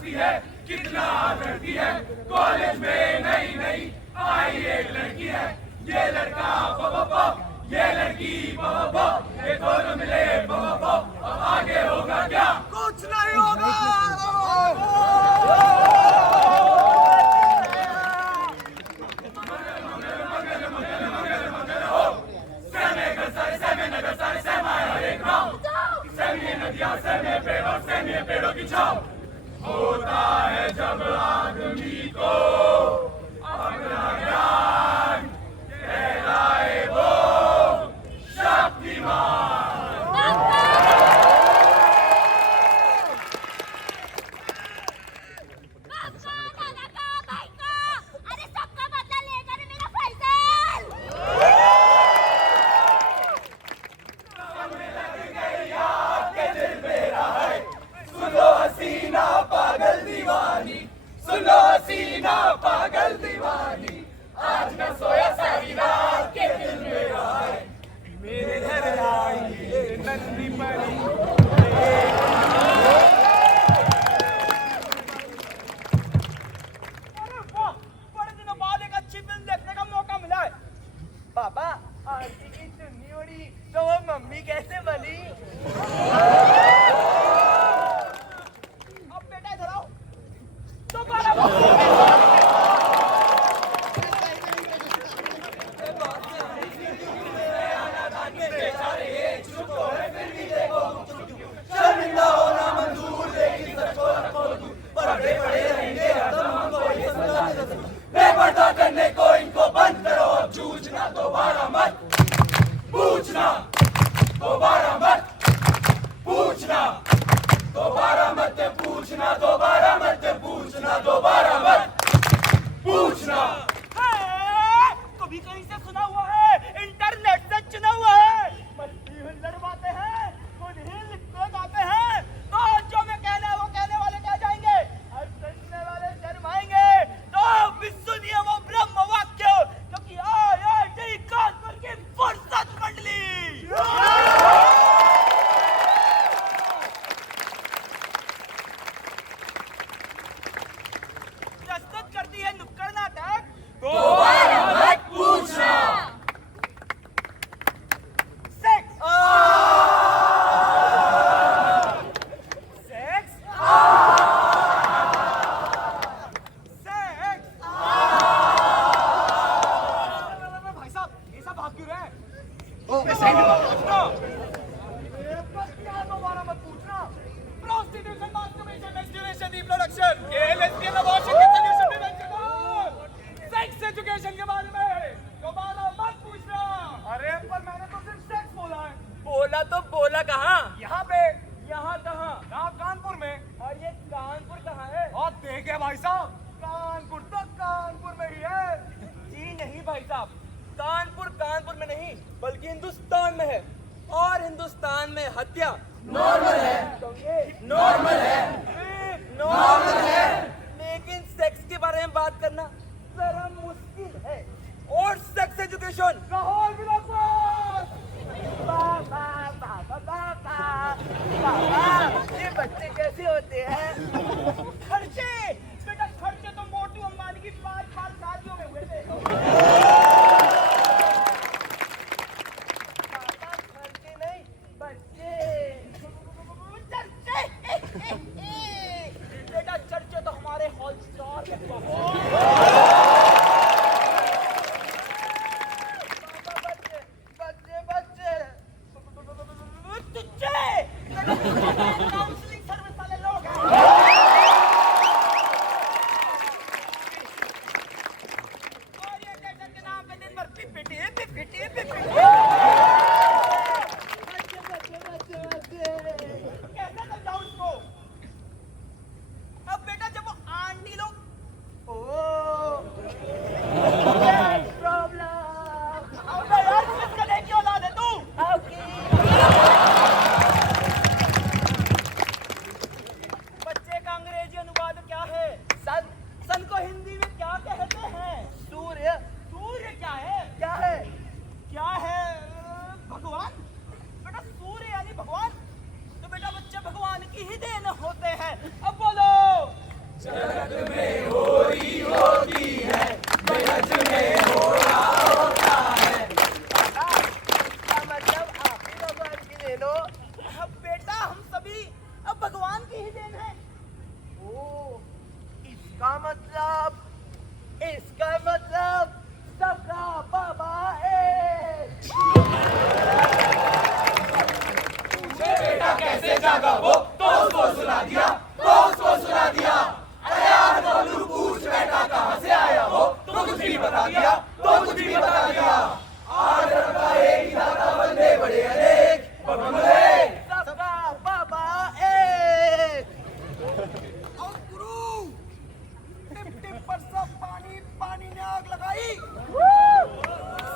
मस्ती है, कितना करती है। कॉलेज में नई नई आई एक लड़की है, ये लड़का बो, ये लड़की बो, ये दोनों मिले बो, अब आगे होगा क्या? कुछ नहीं होगा। पेड़ों की छाव होता है जब आदमी को अपना ज्ञान कहलाए वो शक्तिमान। अरे सबका बदला लेगा रे मेरा फैसल। सुनो हसीना पागल दीवानी, सुनो हसीना पागल दीवानी, आज न सोया सारी रात के दिल मेरा है। मेरे घर आई नन्ही परी। अरे वाह, बड़े दिनों बाद एक अच्छी फिल्म देखने का मौका मिला है। पापा, आंटी की चुन्नी उड़ी तो वो मम्मी कैसे बनी? अब बेटा इधर आओ। शर्मिंदा होना मंजूर, लेकिन सच को न खोल दूं, पर्दे पड़े रहेंगे हरदम हमको ये समझा दे दूं। बेपर्दा करने को इनको बंद करो, अब जूझना दोबारा मत पूछना, दोबारा मत पूछना, दोबारा मत पूछना, दोबारा मत पूछना, दोबारा मत पूछना। कभी कहीं से सुना हुआ है, इंटरनेट से चुना हुआ है। मस्ती हुल्लड़ बातें हैं, खुद ही लिखते जाते हैं। तो जो मैं कहना है वो कहने वाले कह जाएंगे, और सुनने वाले शर्माएंगे। तो भी सुनिए वो ब्रह्म वाक्य, क्योंकि IIT कानपुर की फुर्सत मंडली प्रस्तुत करती है नुक्कड़ नाटक दोबारा मत पूछना। सेक्स। सेक्स। सेक्स। भाई साहब, ये सब भाग क्यों रहे हैं? क्या दोबारा मत पूछना? Prostitution, masturbation, masturbation, reproduction, gay, lesbian, abortion के solution भी बन चुका। Sex education के बारे में दोबारा मत पूछना। अरे पर मैंने तो सिर्फ सेक्स बोला है। बोला तो बोला कहाँ? यहाँ पे। यहाँ कहाँ? यहाँ कानपुर में। और ये कानपुर कहाँ है? और देखे भाई साहब, कानपुर तो कानपुर में ही है। जी नहीं भाई साहब, कानपुर कानपुर में नहीं बल्कि हिंदुस्तान में है। और हिंदुस्तान में हत्या नॉर्मल है, नॉर्मल है, नॉर्मल है, लेकिन सेक्स के बारे में बात करना जरा मुश्किल है। और सेक्स एजुकेशन लाहौर बिलासपुर। बाबा बाबा बाबा बाबा, ये बच्चे कैसे होते हैं? खर्चे बेटा, खर्चे तो मोटू अंबानी की 5 साल शादियों में हुए थे। बाबा खर्चे नहीं, बच्चे। चर्चे बेटा, चर्चे तो हमारे हॉल स्टार के बच्चे काउंसलिंग सर्विस वाले लोग हैं। इसका मतलब सबका बाबा एक। पूछे बेटा कैसे जागा वो, तो उसको सुना दिया, अरे यार बबलू पूछ बेटा कहाँ से आया वो, तो कुछ भी बता दिया, आज रखा एक ही दाता बंदे बड़े अनेक, बबलू है सबका बाबा एक। और गुरु टिप टिप पर सब पानी ने आग लगाई,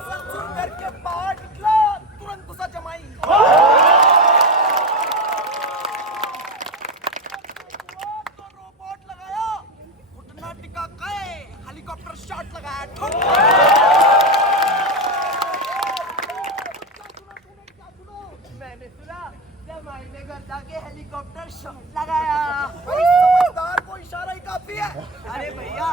ससुर करके बाहर निकला, तुरंत गुस्सा जमाई। तो रोबोट लगाया, घुटना टिका गए, हेलीकॉप्टर शॉट लगाया, ठुक। मैंने सुना जमाई ने घर जाके हेलीकॉप्टर शॉट लगाया। समझदार को इशारा ही काफी है। अरे भैया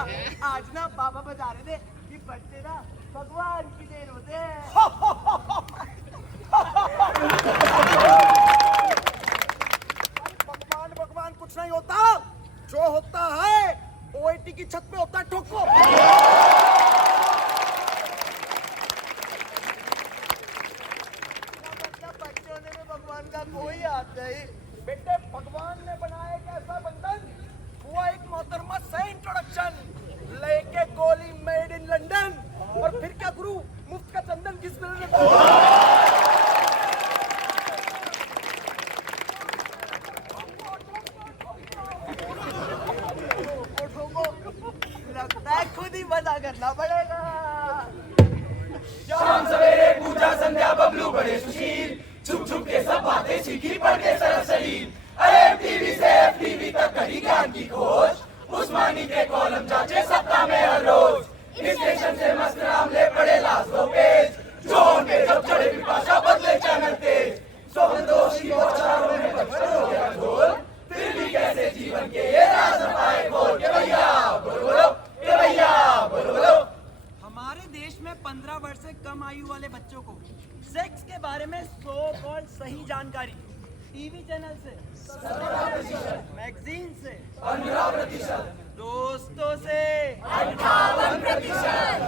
आज ना पापा बता रहे थे कि बच्चे ना भगवान की देन होते हैं। भगवान कुछ नहीं होता, जो होता है ओआईटी की छत पे होता है, ठोको। मतलब बच्चों ने में भगवान का कोई हाथ नहीं। बेटे भगवान ने बनाया एक ऐसा बंधन, हुआ एक मोहतरमा से इंट्रोडक्शन, लेके गोली मेड इन लंदन, और फिर क्या गुरु मुफ्त का चंदन किस मिल लगता है खुद ही मजा करना पड़ेगा। शाम सवेरे पूजा संध्या बबलू बड़े सुशील, छुप छुप के सब बातें सीखी पढ़ के सरस सलील। अरे टीवी से FTV तक करी ज्ञान की खोज, उस्मानी के कॉलम जांचे सप्ताह में हर रोज। स्टेशन से मस्त नाम ले पड़े लास्ट 2 पेज, जो उनके जब चढ़े पिपाशा बदले चैनल तेज। सोहनदोष की बौछारों में बचपन हो गया ढोल, फिर भी कैसे जीवन के ये राज न पाए खोल। के भैया बोलो, के भैया बोलो। हमारे देश में 15 वर्ष से कम आयु वाले बच्चों को सेक्स के बारे में सो कॉल्ड सही जानकारी टीवी चैनल से 17%, मैगजीन से 15%, दोस्तों से 58%।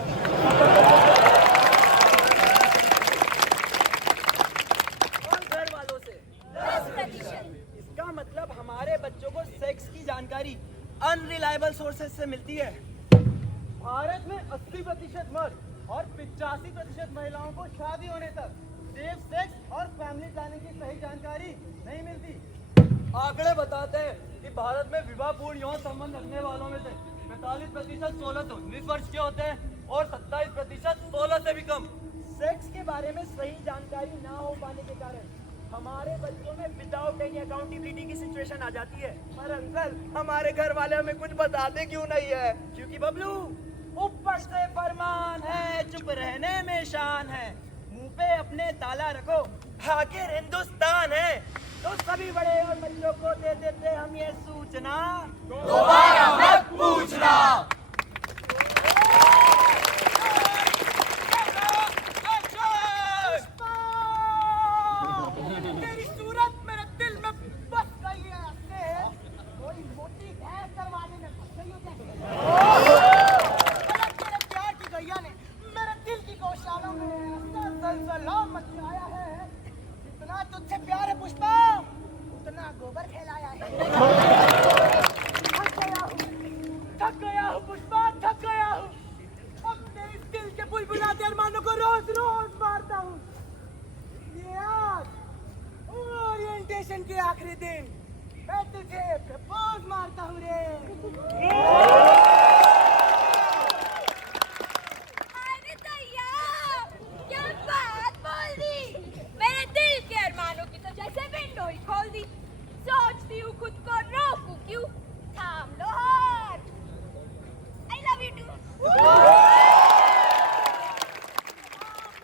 और घर वालों से 10%। इसका मतलब हमारे बच्चों को सेक्स की जानकारी अनरिलायबल सोर्सेज से मिलती है। भारत में 80% मर्द और 85% महिलाओं को शादी होने तक सेफ सेक्स और फैमिली प्लानिंग की सही जानकारी नहीं मिलती। आंकड़े बताते हैं कि भारत में विवाहपूर्ण यौन संबंध रखने वालों में से 45% 16 से 19 वर्ष के होते हैं और 27% 16 से भी कम। सेक्स के बारे में सही जानकारी ना हो पाने के कारण हमारे बच्चों में विदाउट एनी अकाउंटेबिलिटी की सिचुएशन आ जाती है। पर अंकल हमारे घर वाले हमें कुछ बताते क्यों नहीं है? क्योंकि बबलू ऊपर से फरमान है, चुप रहने में शान है, मुंह पे अपने ताला रखो, आखिर हिंदुस्तान है। तो सभी बड़े और बच्चों को दे देते हम ये सूचना, दोबारा मत पूछना। तेरी सूरत मेरे दिल में बस गई है। कोई मोटी भैंस दरवाजे में फंस गई हो तेरे प्यार की गैया ने मेरे दिल की गौशाला में ऐसा सलसला मचाया है। जितना तुझसे प्यार है पुष्पा, उतना गोबर फैलाया है। थक गया हूँ पुष्पा, थक गया हूँ। अपने इस दिल के बुलबुलाते अरमानों को रोज रोज मारता हूँ। ये आज ओरिएंटेशन के आखिरी दिन मैं तुझे प्रपोज मारता हूँ रे। अरे दैया, क्या बात बोल दी। मेरे दिल के अरमानों की तो जैसे विंडो ही खोल दी। सोचती हूँ खुद को रोकूं क्यों, थाम लो हाथ। I love you too।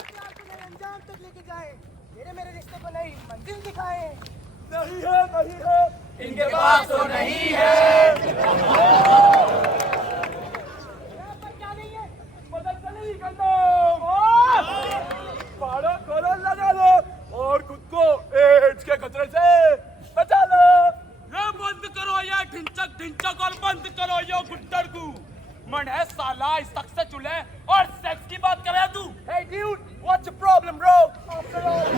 प्यार को मेरे अंजाम तक लेके जाए, तेरे मेरे रिश्ते को नई मंजिल दिखाए। नहीं है, इनके पास तो नहीं है। बंद करो यो गुड्डरगू। मन है साला इस तक से चुले और सेक्स की बात करे तू। Hey dude, what's your problem, bro? After all,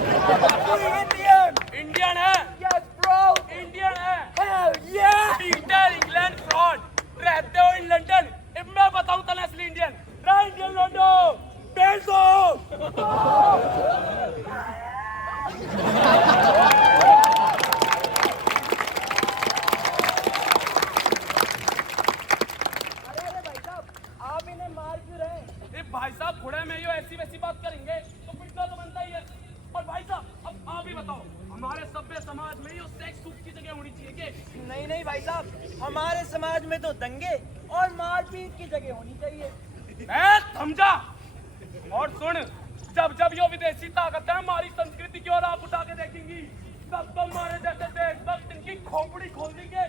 Indian. Indian है? Yes, bro. Indian है? Hell yeah. Peter England fraud. रहते हो इन लंदन। अब मैं बताऊं तने असली इंडियन। ना इंडियन लोंडो। बेल्सो। भाई साहब घोड़े में यो ऐसी वैसी बात करेंगे तो पिटना तो बनता ही है। और भाई साहब अब आप ही बताओ, हमारे सभ्य समाज में यो सेक्स सुख की जगह होनी चाहिए कि नहीं भाई साहब, हमारे समाज में तो दंगे और मारपीट की जगह होनी चाहिए। मैं समझा। और सुन, जब जब यो विदेशी ताकतें हमारी संस्कृति की ओर आंख उठा के देखेंगी तब तो हमारे जैसे देशभक्त इनकी खोपड़ी खोल देंगे।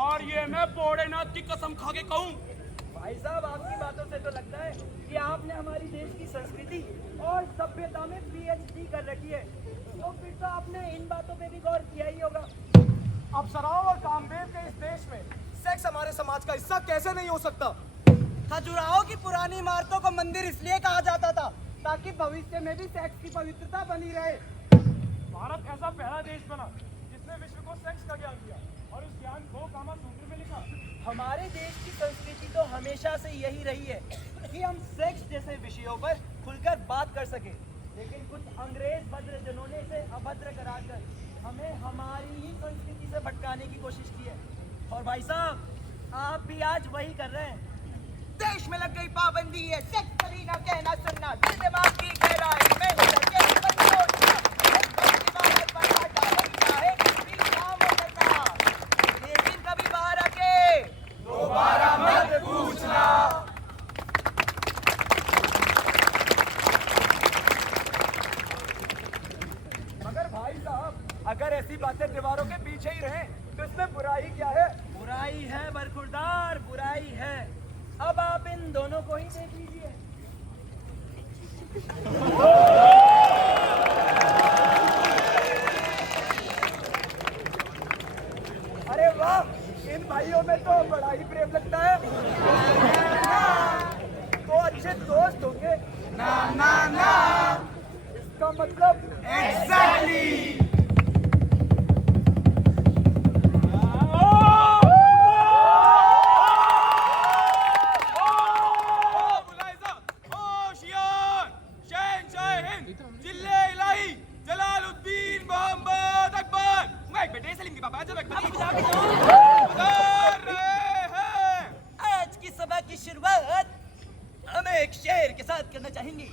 और ये मैं भोलेनाथ की कसम खा के कहूँ। भाई साहब, आपकी बातों से तो लगता है कि आपने हमारी देश की संस्कृति और सभ्यता में PhD कर रखी है, तो फिर तो आपने इन बातों पे भी गौर किया ही होगा। अप्सराओं और कामदेव के इस देश में सेक्स हमारे समाज का हिस्सा कैसे नहीं हो सकता? खजुराहो की पुरानी इमारतों को मंदिर इसलिए कहा जाता था ताकि भविष्य में भी सेक्स की पवित्रता बनी रहे। भारत ऐसा पहला देश बना जिसने विश्व को सेक्स का ज्ञान दिया और उस ज्ञान को कामसूत्र में लिखा। हमारे देश की संस्कृति तो हमेशा से यही रही है कि हम सेक्स जैसे विषयों पर खुलकर बात कर सके, लेकिन कुछ अंग्रेज भद्रजनों ने इसे अभद्र कराकर हमें हमारी ही संस्कृति से भटकाने की कोशिश की है। और भाई साहब, आप भी आज वही कर रहे हैं। देश में लग गई पाबंदी है, सेक्स कभी ना कहना सुनना, दिल दिमाग की गहराई में लेकिन कभी बाहर आके दोबारा मत पूछना। मगर भाई साहब, अगर ऐसी बातें दीवारों के पीछे ही रहें तो इसमें बुराई क्या है? बुराई है बरखुरदार, बुराई है। अब आप इन दोनों को ही देख लीजिए। अरे वाह, इन भाइयों में तो बड़ा ही प्रेम लगता है। तो अच्छे दोस्त होंगे? ना ना ना, इसका मतलब एग्जैक्टली। आज की सभा की शुरुआत हम एक शेर के साथ करना चाहेंगे।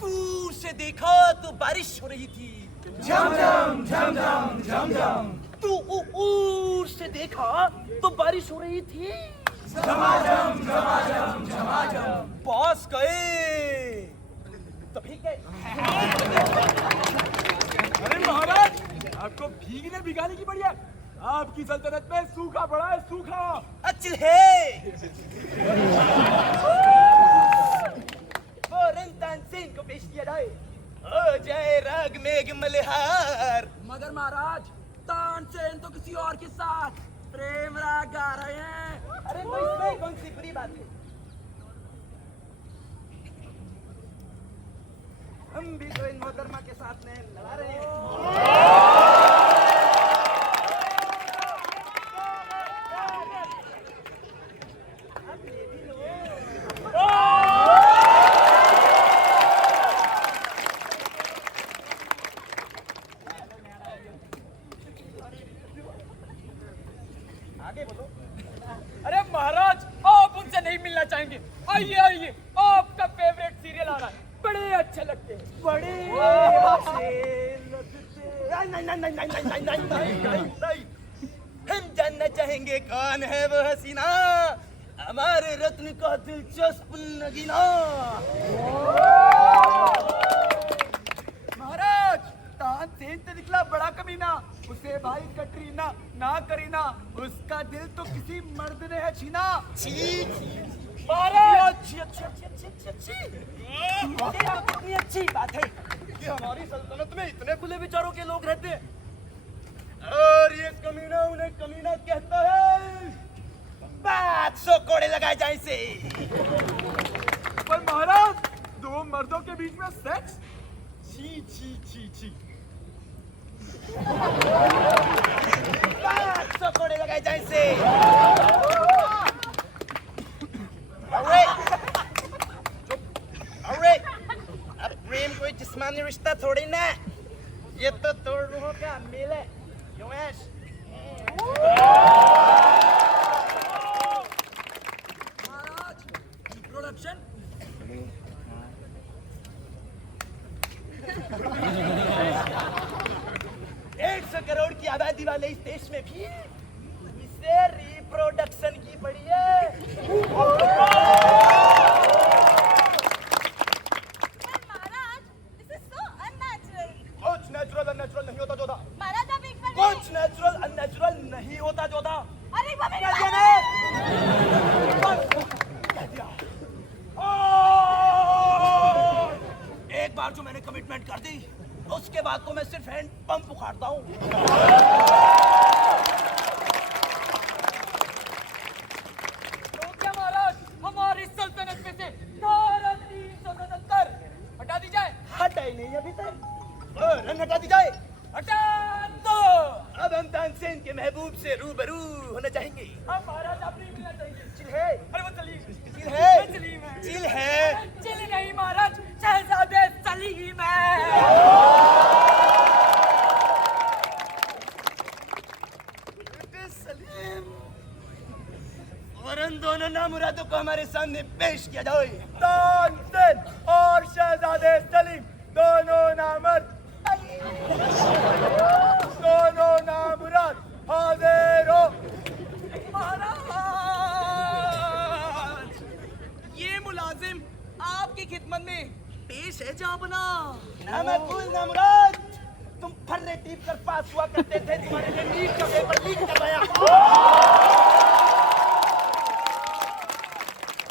दूर से देखा तो बारिश हो रही थी, झम झम झम झम झम झम। दूर से देखा तो बारिश हो रही थी, झमाझम झमाझम झमाझम। पास गए तो भीग गए। अरे महाराज, आपको भीगने भिगाने की बढ़िया, आपकी सल्तनत में सूखा पड़ा है, सूखा। अच्छी है। फौरन तानसेन को पेश किया जाए, हो जाए राग मेघ मल्हार। मगर महाराज, तानसेन तो किसी और के साथ प्रेम राग गा रहे हैं। अरे तो इसमें कौन सी बुरी बात है? हम भी तो इन मोहतरमा के साथ में लड़ा रहे हैं। आगे बोलो। अरे महाराज, आप उनसे नहीं मिलना चाहेंगे? आइए आइए, आपका फेवरेट सीरियल आ रहा है, बड़े अच्छे लगते हैं। बड़े नहीं, हम जानना चाहेंगे कौन है वो हसीना, हमारे रत्न का दिलचस्प नगीना। महाराज, तानसेन से निकला बड़ा कमीना, उसे भाई कटरीना ना करीना, उसका दिल तो किसी मर्द ने है छीना। छी महाराज, अच्छी अच्छी अच्छी अच्छी अच्छी अच्छी। ये तो कितनी अच्छी बात है कि हमारी सल्तनत में इतने खुले विचारों के लोग रहते हैं। और ये कमीना उन्हें कमीना कहता है। बात सो कोड़े लगाए जाए से। पर महाराज, दो मर्दों के बीच में सेक्स? छी छी छी छी। बात सो कोड़े लगाए जाए से। अरे अरे, अब प्रेम कोई जिस्मानी रिश्ता थोड़ी ना, ये तो दो रूहों का मेल है। योमेश प्रोडक्शन? 150 करोड़ की आबादी वाले इस देश में भी इसे रिप्रोडक्शन की पड़ी है। महाराज, this is so unnatural. कुछ नेचुरल अननेचुरल नहीं होता जोधा। महाराज, आप एक बार कुछ नेचुरल अननेचुरल नहीं होता जोधा। अरे एक बार मेरी क्या बात- कहने? कह दिया। एक बार जो मैंने कमिटमेंट कर दी, उसके बाद तो मैं सिर्फ हैंड पंप उखाड़ता हूँ। तो क्या महाराज, हमारी सल्तनत में से धारा 377 हटा दी जाए? हटा ही नहीं अभी तक। रन हटा दी जाए। हटा दो। अब हम तानसेन के महबूब से रूबरू होना चाहेंगे। अब महाराज आप नहीं मिलना चाहिए। चिल है, अरे वो सलीम। चिल है, सलीम है। चिल है। चिल नहीं महाराज, शहजादे सलीम है। सलीम, और उन दोनों नामुरादों को हमारे सामने पेश किया जाए। तानसेन और शहजादे सलीम दोनों नामर्द, दोनों नामुराद हाजिर हो। महाराज, ये मुलाजिम आपकी खिदमत में पेश है जाबना। नामकुल नामुराद, तुम फर्रे टीप कर पास हुआ करते थे, तुम्हारे लिए नीट का पेपर लीक करवाया।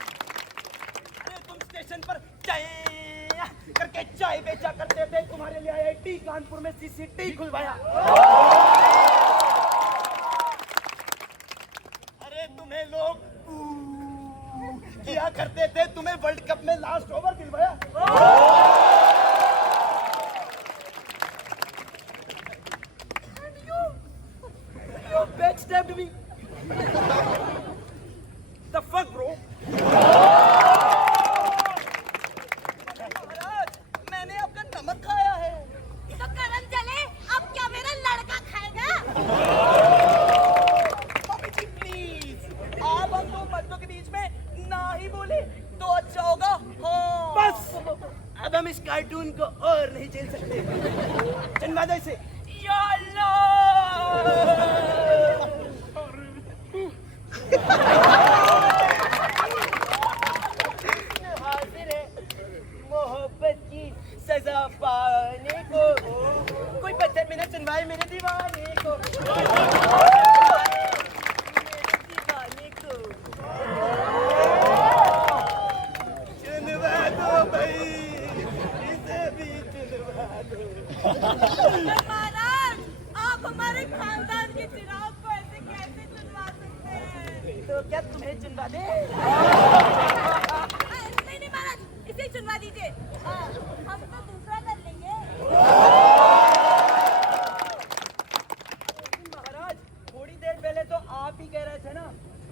अरे तुम स्टेशन पर चाय करके चाय बेचा करते थे, तुम्हारे लिए IIT कानपुर में CCT खुलवाया। अरे तुम्हें लोग किया करते थे, तुम्हें वर्ल्ड कप में लास्ट ओवर दिलवाया। You backstabbed me. The fuck, bro? महाराज, मैंने आपका नमक खाया है। तो करम चले, अब क्या मेरा लड़का खाएगा? मम्मी जी प्लीज, आप हम दो मर्दों के बीच में ना ही बोले तो अच्छा होगा। हाँ बस, अब हम इस कार्टून को और नहीं झेल सकते। चंदा से या अल्लाह। हाजिर है मोहब्बत की सजा पाने को, कोई पत्थर में न चुनवाए मेरे दीवाने को, मेरे दीवाने को। चुनवा दो भाई, इसे भी चुनवा दो। महाराज, आप हमारे खानदान के चिराग को ऐसे कैसे चुनवा सकते हैं? तो क्या तुम्हें चुनवा दे? नहीं नहीं महाराज, इसे चुनवा दीजिए। हम तो दूसरा कर लेंगे। महाराज, थोड़ी देर पहले तो आप ही कह रहे थे ना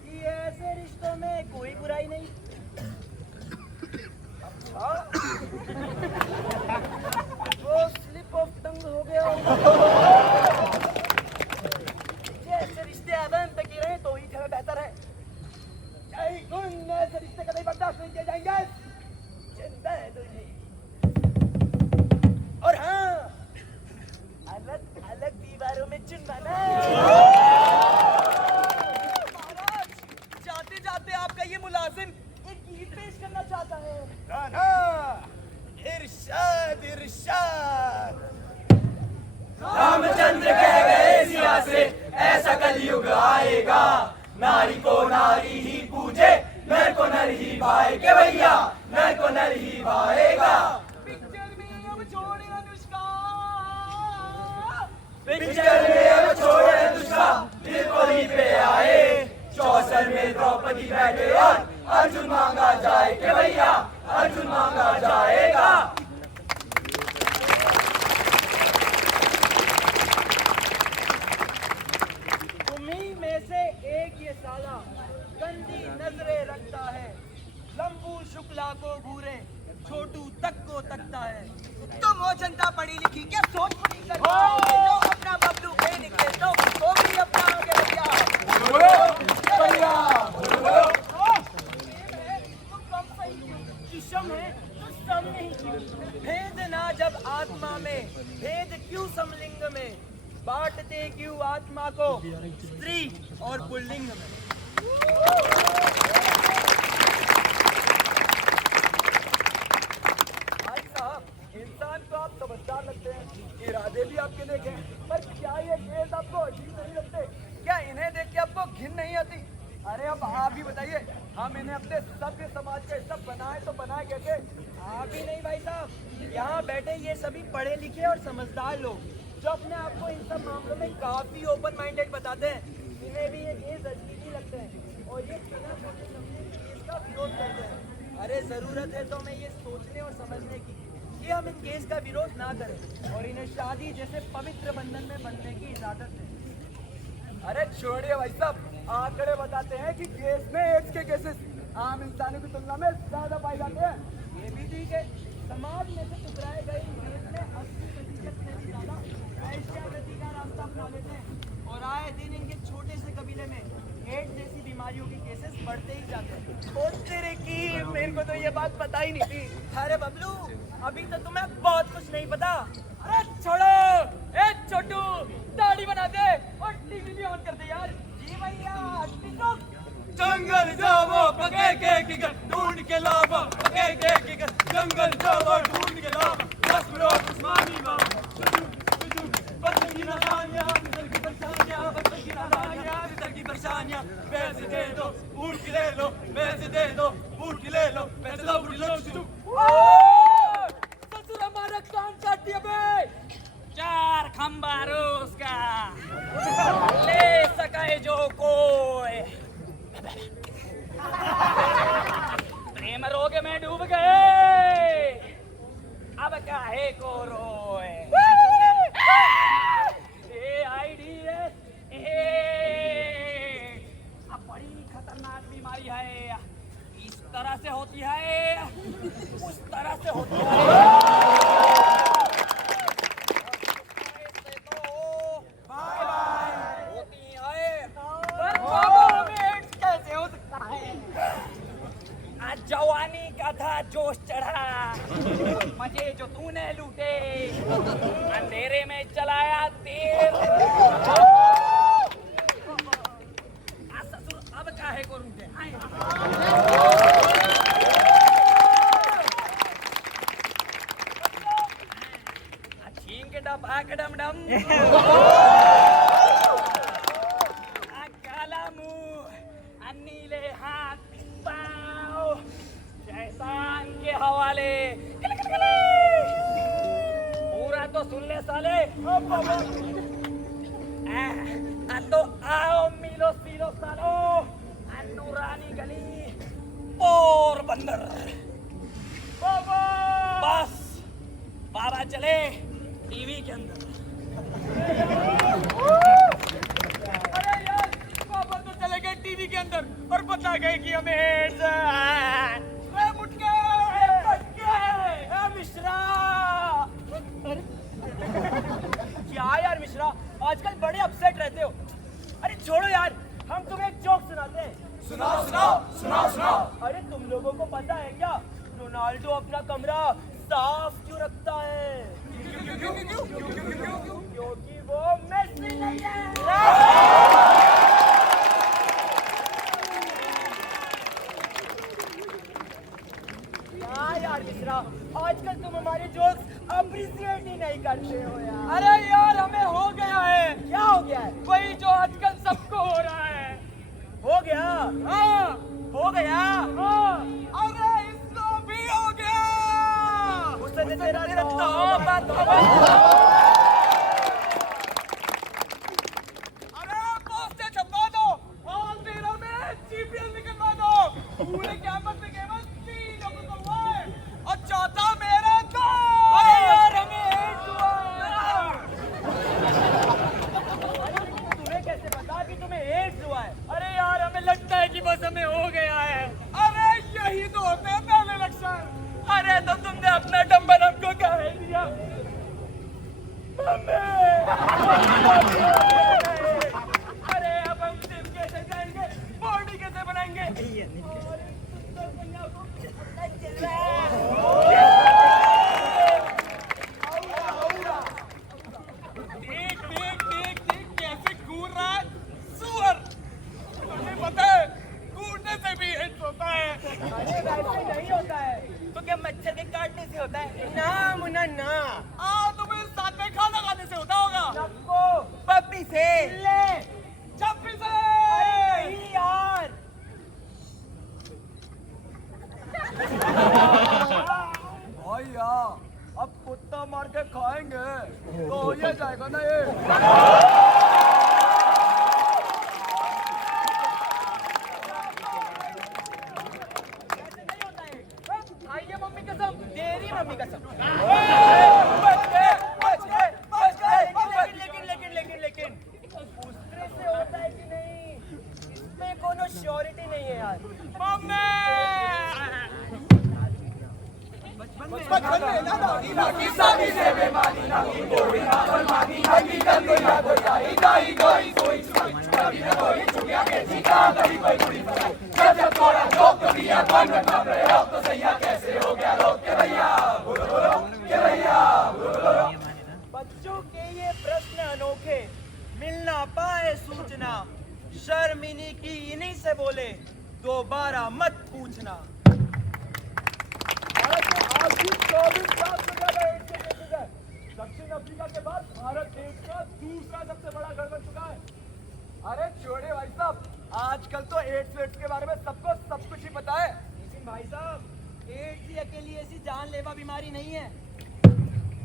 कि ऐसे रिश्तों में कोई बुराई नहीं। अच्छा, वो स्लिप ऑफ टंग हो गया। ऐसे रिश्ते आदान तक ही रहे तो ही हमें बेहतर है। ऐसे रिश्ते कभी बर्दाश्त नहीं किए जाएंगे। चिंता है तुझे। और हाँ, अलग अलग दीवारों में चुनवाना। महाराज, जाते जाते आपका ये मुलाजिम एक गीत पेश करना चाहता है। गाना इरशाद इरशाद। रामचंद्र कह गए सिया से ऐसा कलयुग आएगा, नारी को नारी ही पूजे, नर को नर ही भाएगा भैया, नर को नर ही भाएगा। पिक्चर में अब छोड़े अनुष्का, पिक्चर में अब छोड़े दुष्का बिल्कुल ही पे आए चौसर में द्रौपदी बैठे और अर्जुन मांगा जाए के भैया अर्जुन मांगा जाएगा। तुम्ही में से एक ये साला गंदी नजरें रखता है लंबू शुक्ला को घूरे छोटू तक को तकता है। तुम हो जनता पढ़ी लिखी क्या सोच पड़ी कर जो अपना बबलू पे निकले तो वो भी अपना आगे भैया भेद ना जब आत्मा में भेद क्यों समलिंग में बांटते क्यों आत्मा को स्त्री और पुल्लिंग में। भाई साहब इंसान को आप समझदार लगते हैं इरादे भी आपके देखे पर क्या ये केस आपको अजीब नहीं लगते क्या इन्हें देख के आपको घिन नहीं आती। अरे अब आप ही बताइए हम इन्हें अपने सभ्य समाज का हिस्सा बनाए तो बनाए कैसे। आप ही नहीं भाई साहब यहाँ बैठे ये सभी पढ़े लिखे और समझदार लोग जो अपने आप को इन सब मामलों में काफी ओपन माइंडेड बताते हैं इन्हें भी ये केस अजीब ही लगते हैं और ये बिना सोचे समझे केस का विरोध करते हैं। अरे जरूरत है तो हमें ये सोचने और समझने की कि हम इन केस का विरोध ना करें और इन्हें शादी जैसे पवित्र बंधन में बंधने की इजाजत दें। अरे छोड़िए भाई साहब आंकड़े बताते हैं कि केस में एड्स के केसेस आम इंसानों की तुलना में ज्यादा पाए जाते हैं। ये भी ठीक है समाज में से टुकराए गए केस में 80% से भी ज्यादा वेश्यावृत्ति का रास्ता अपना लेते हैं और आए दिन इनके छोटे से कबीले में एड्स जैसी बीमारियों के केसेस बढ़ते ही जाते हैं। ओ तेरे की मेरे को तो ये बात पता ही नहीं थी। अरे बबलू अभी तो तुम्हें बहुत कुछ नहीं पता। अरे छोड़ो ए छोटू दाढ़ी बना दे और टीवी भी ऑन कर दे यार। जी भैया जंगल जाओ पके के ढूंढ के लावा पके के जंगल जाओ ढूंढ के लावा बस लो उस्मानी बाबा बदल की नादानियां बदल की परेशानियां बदल की नादानियां बदल की परेशानियां पैसे दे दो बूट ले लो पैसे दे दो बूट ले लो पैसे दो बूट लो ससुर हमारा कान काट दिया बे। 4 खंबा रोज का ले सकाए जो कोई प्रेम रोग में डूब गए अब काहे को रोए। अब बड़ी खतरनाक बीमारी है इस तरह से होती है उस तरह से होती है। जवानी का था जोश चढ़ा मजे जो तूने लूटे अंधेरे में चलाया तेल ससुर अब काहे को लूटे। छीन के डबा के डम डम काला मुंह नीले हाथ शैतान के हवाले पूरा तो सुन ले साले। तो आओ मिलो सीलो सालो नूरानी गली और बंदर बस बाबा चले टीवी के अंदर। अरे यार पापा तो चले गए टीवी के अंदर और बता गए कि हमें मिश्रा। क्या यार मिश्रा आजकल बड़े अपसेट रहते हो। अरे छोड़ो यार हम तुम्हें एक जोक सुनाते हैं। सुनाओ सुनाओ सुनाओ सुनाओ। अरे तुम लोगों को पता है क्या रोनाल्डो अपना कमरा साफ क्यों रखता है? क्योंकि वो मेसी नहीं है। यार मिश्रा आजकल तुम हमारे जोक्स अप्रिशिएट ही नहीं करते हो यार। अरे यार हमें हो गया है। क्या हो गया है? वही जो आजकल सबको हो रहा है। हो गया? हाँ हो गया। हाँ अरे इसको भी हो गया। उससे तेरा बस हमें हो गया है। अरे यही तो होते हैं पहले लक्षण। अरे तो तुमने अपना डंबल हमको कह दिया। अरे अब हम जिम कैसे जाएंगे, बॉडी कैसे बनाएंगे? ठीक कैसे कूद रहा है सुअर। तुम्हें पता है कूदने से भी हिट होता है। अरे वैसे नहीं होता है, तो क्या मच्छर के काटने से होता है? ना मुन्ना ना, तुम्हें साथ में खाना खाने से होता होगा। सबको पप्पी से ले चप्पी से। नहीं यार, भैया अब कुत्ता मार के खाएंगे तो हो ही जाएगा ना ये। आइए मम्मी कसम, तेरी मम्मी कसम। लेकिन दूसरे से होता है कि नहीं, इसमें कोनो श्योरिटी नहीं है यार। मम्मी बचपन में ना दादी नाकी सादी से बेमानी नाकी कोई ना फरमानी नाकी कल कोई ना कोई आई दाई कोई कोई चुकी कभी ना कोई चुकिया के जीता कभी कोई बुरी फसाई जब जब थोड़ा जोक तो दिया कौन बता रहे हो तो सैया कैसे हो गया रोक के भैया बोलो बोलो के भैया बोलो बोलो। बच्चों के ये प्रश्न अनोखे, मिल ना पाए सूचना, शर्मिनी की इन्हीं से बोले, दोबारा मत पूछना। भारत में आज भी 24 लाख से ज्यादा एड्स के केसेस हैं। दक्षिण अफ्रीका के बाद भारत देश का दूसरा सबसे बड़ा घर बन चुका है। अरे छोड़े भाई साहब, आजकल तो एड्स के बारे में सबको सब कुछ ही पता है। लेकिन भाई साहब, एड्स ही अकेली ऐसी जानलेवा बीमारी नहीं है।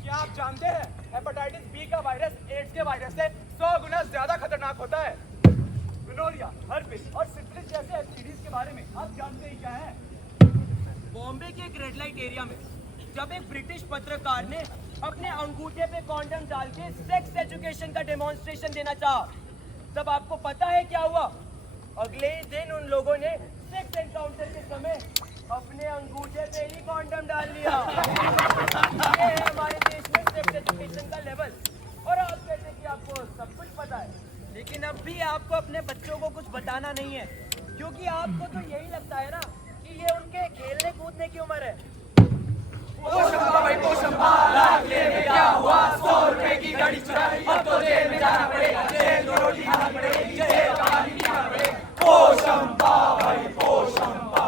क्या आप जानते हैं हेपेटाइटिस बी का वायरस एड्स के वायरस से 100 गुना ज्यादा खतरनाक होता है। गोनोरिया, हर्पिस और सिफिलिस जैसे एसटीडीज के बारे में आप जानते ही क्या है? बॉम्बे के एक रेड लाइट एरिया में जब एक ब्रिटिश पत्रकार ने अपने अंगूठे पे कॉन्डम डाल के सेक्स एजुकेशन का डेमोन्स्ट्रेशन देना चाहा, तब आपको पता है क्या हुआ? अगले ही दिन उन लोगों ने सेक्स एनकाउंटर के समय अपने अंगूठे पे ही कॉन्डम डाल लिया। ये है हमारे देश में सेक्स एजुकेशन का लेवल। और आप कहते हैं कि आपको सब कुछ पता है, लेकिन अब भी आपको अपने बच्चों को कुछ बताना नहीं है, क्योंकि आपको तो यही लगता है ना कि ये उनके खेलने कूदने की उम्र है। पोशंबा भाई पोशंबा लाख ले में क्या हुआ 100 रुपए की घड़ी चुराई अब तो जेल में जाना पड़ेगा जेल में रोटी खाना पड़ेगी जेल का पानी पीना पड़ेगा पोशंबा भाई पोशंबा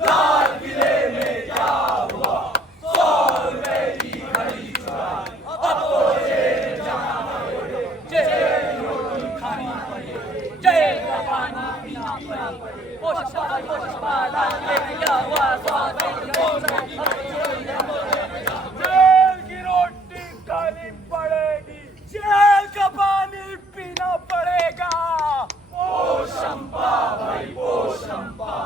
लाल किले में क्या हुआ 100 रुपए की घड़ी चुराई अब तो जेल में जाना पड़ेगा जेल में रोटी खानी पड़ेगी जेल का पानी पीना पड़ेगा पोशंबा भाई पोशंबा लाल किले में क्या हुआ 100 रुपए की जेल की रोटी खानी पड़ेगी, जेल का पानी पीना पड़ेगा। पोशंबा भाई पोशंबा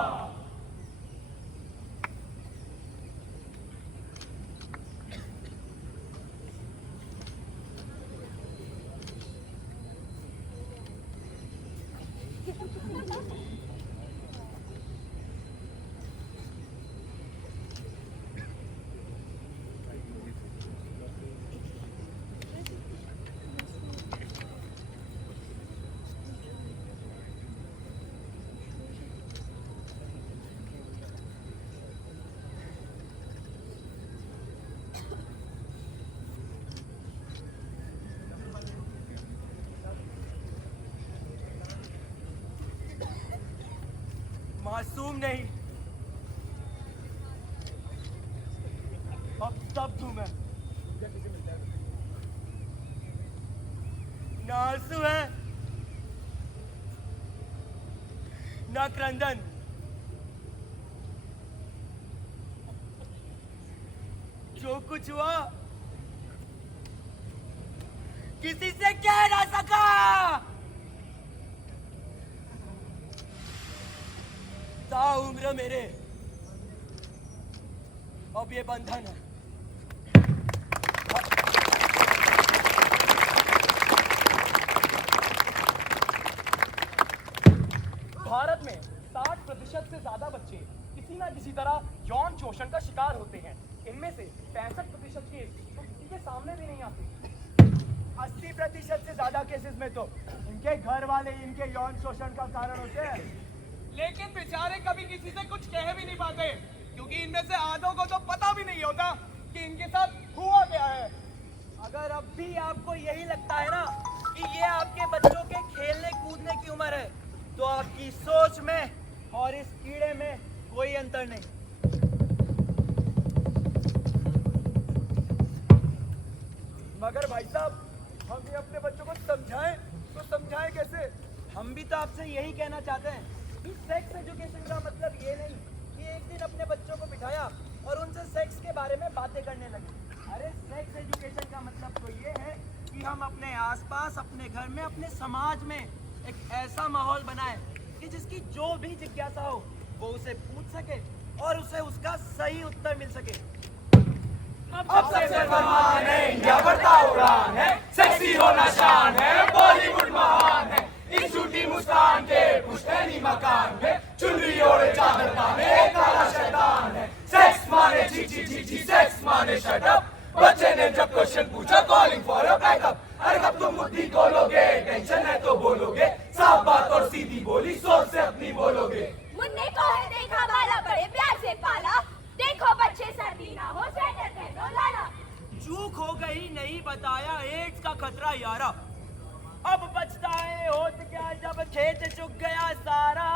मासूम नहीं, अब सब तुम है। ना आंसू है ना क्रंदन, जो कुछ हुआ किसी से कह ना सका। उम्र मेरे अब ये बंधन है। भारत में 60% से ज्यादा बच्चे किसी ना किसी तरह यौन शोषण का शिकार होते हैं। इनमें से 65% केस तो किसी के सामने भी नहीं आते। 80% से ज्यादा केसेस में तो इनके घर वाले इनके यौन शोषण का कारण होते हैं। लेकिन बेचारे कभी किसी से कुछ कह भी नहीं पाते, क्योंकि इनमें से आधों को तो पता भी नहीं होता कि इनके साथ हुआ क्या है। अगर अब भी आपको यही लगता है ना कि ये आपके बच्चों के खेलने कूदने की उम्र है, तो आपकी सोच में और इस कीड़े में कोई अंतर नहीं। मगर भाई साहब, हम भी अपने बच्चों को समझाएं तो समझाएं कैसे? हम भी तो आपसे यही कहना चाहते हैं कि सेक्स एजुकेशन का मतलब ये नहीं कि एक दिन अपने बच्चों को बिठाया और उनसे सेक्स के बारे में बातें करने लगे। अरे सेक्स एजुकेशन का मतलब तो ये है कि हम अपने आसपास, अपने घर में, अपने समाज में एक ऐसा माहौल बनाएं कि जिसकी जो भी जिज्ञासा हो वो उसे पूछ सके और उसे उसका सही उत्तर मिल सके। अब सबसे फरमान है, इंडिया बढ़ता उड़ान है, सेक्सी होना शान है, बॉलीवुड महान है। इस झूठी मुस्कान के पुश्तैनी मकान में चुनरी ओढ़े चादर ताने काला शैतान है। सेक्स माने ची ची ची ची, सेक्स माने शट अप। बच्चे ने जब क्वेश्चन पूछा कॉलिंग फॉर अ बैकअप। अरे कब तुम बुद्धि खोलोगे, टेंशन है तो बोलोगे, साफ बात और सीधी बोली सोच से अपनी बोलोगे। मुन्ने को है देखा वाला बड़े प्यार से पाला, देखो बच्चे सर्दी ना हो स्वेटर पहनो लाला। चूक हो गई नहीं बताया एड्स का खतरा यारा, अब बचता है होत क्या जब खेत चुक गया सारा।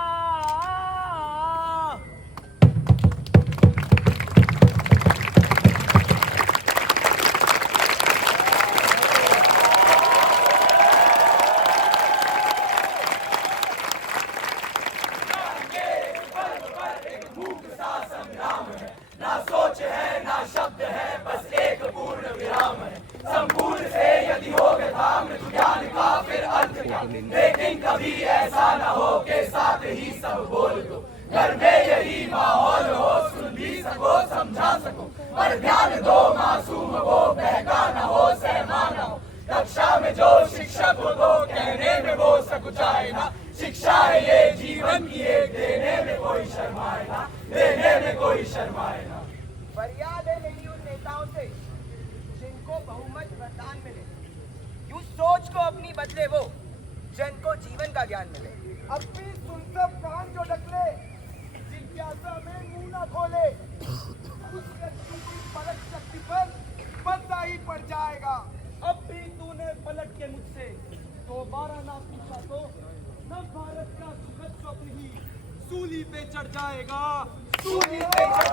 ना सोच है ना शब्द है, बस एक पूर्ण विराम है। संपूर्ण से यदि हो गया मृत्यु ज्ञान का फिर अर्थ क्या? लेकिन कभी ऐसा न हो के साथ ही सब बोल दो। घर में यही माहौल हो, सुन भी सको समझा सको, पर ध्यान दो मासूम वो बहका न हो, सहमा न हो। कक्षा में जो शिक्षक हो तो कहने में वो सकुचाए ना। शिक्षा है ये जीवन की एक, देने में कोई शर्माए ना, देने में कोई शर्माए ना। फरियाद है मेरी उन नेताओं से जिनको बहुमत वरदान मिले, यूं सोच को अपनी बदले वो जिनको जीवन का ज्ञान मिले। अब भी सुन सब कान जो डकले, जिज्ञासा में मुंह न खोले, उस व्यक्ति की परख शक्ति पर पर्दा ही पड़ जाएगा। अब भी तूने पलट के मुझसे दोबारा ना पूछा तो न भारत का सुखद स्वप्न ही सूली पे चढ़ जाएगा, सूली पे चढ़